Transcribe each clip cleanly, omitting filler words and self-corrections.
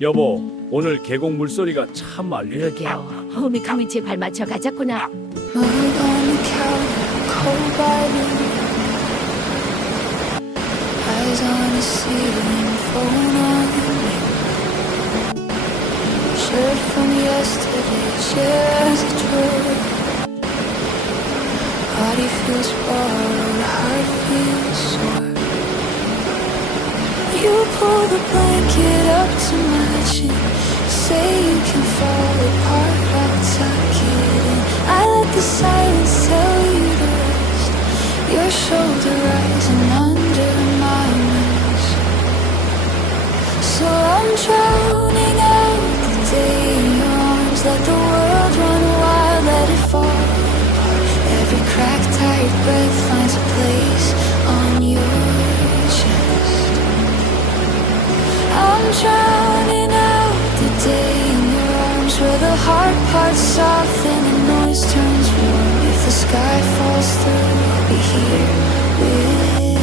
여보, 오늘 계곡 물소리가 참 알리네. 그러게요. 호미카미 제발 맞춰 가자꾸나. Mug on the counter, cold by noon. Eyes on the ceiling, phone on me. Shirt from yesterday, chairs a drawer. Body feels borrowed, heart feels sore. You pull the blanket up to my chin, say you can fall apart, I'll tuck it in. I let the silence tell you to rest, your shoulder rising under my mask. So I'm drowning out the day in your arms, let the world run wild, let it fall apart. Every cracked, tired breath finds a place on your chest. I'm drowning out the day in your arms, where the hard parts soften and noise turns warm. If the sky falls through, I'll be here with you.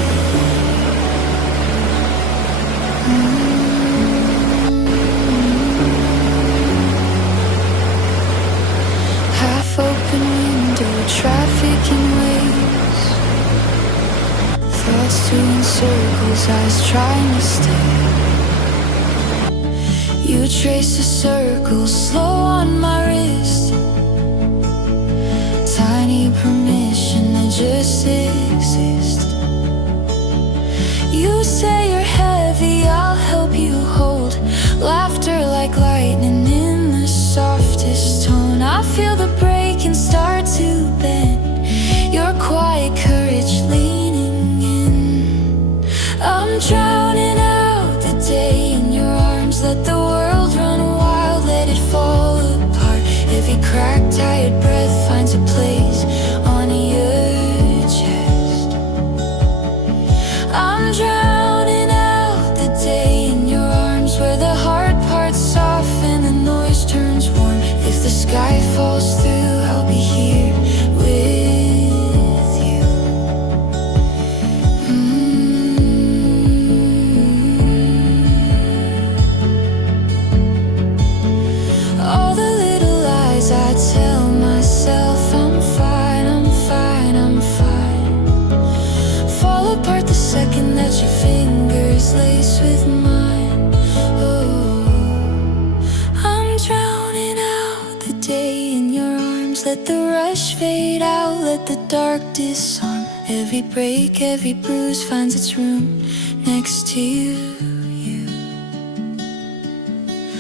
Half open window, traffic in waves, thoughts doing circles, eyes trying to stay. You trace a circle slow on my wrist, tiny permission to just exist. You say you're heavy, I'll help you hold, laughter like lightning in the softest tone. I feel the break and start to bend, your quiet courage leaning in. I'm drowning out the day in your arms, let the world run wild, let it fall apart. Every cracked, tired breath finds a place on your chest. I'm drowning out the day in your arms, where the hard parts soften, the noise turns warm. If the sky falls through, I'll be here with you. All the little lies I tell myself, I'm fine, I'm fine, I'm fine, fall apart the second that your fingers lace with mine. Oh, I'm drowning out the day in your arms, let the rush fade out, let the dark disarm. Every break, every bruise finds its room next to you.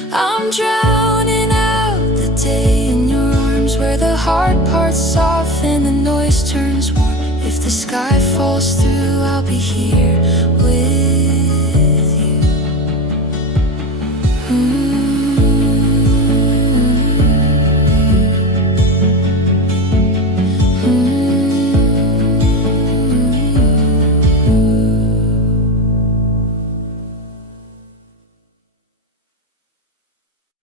I'm drowning out the day in your arms, where the hard parts soften, the noise turns warm. If the sky falls through, I'll be here with you.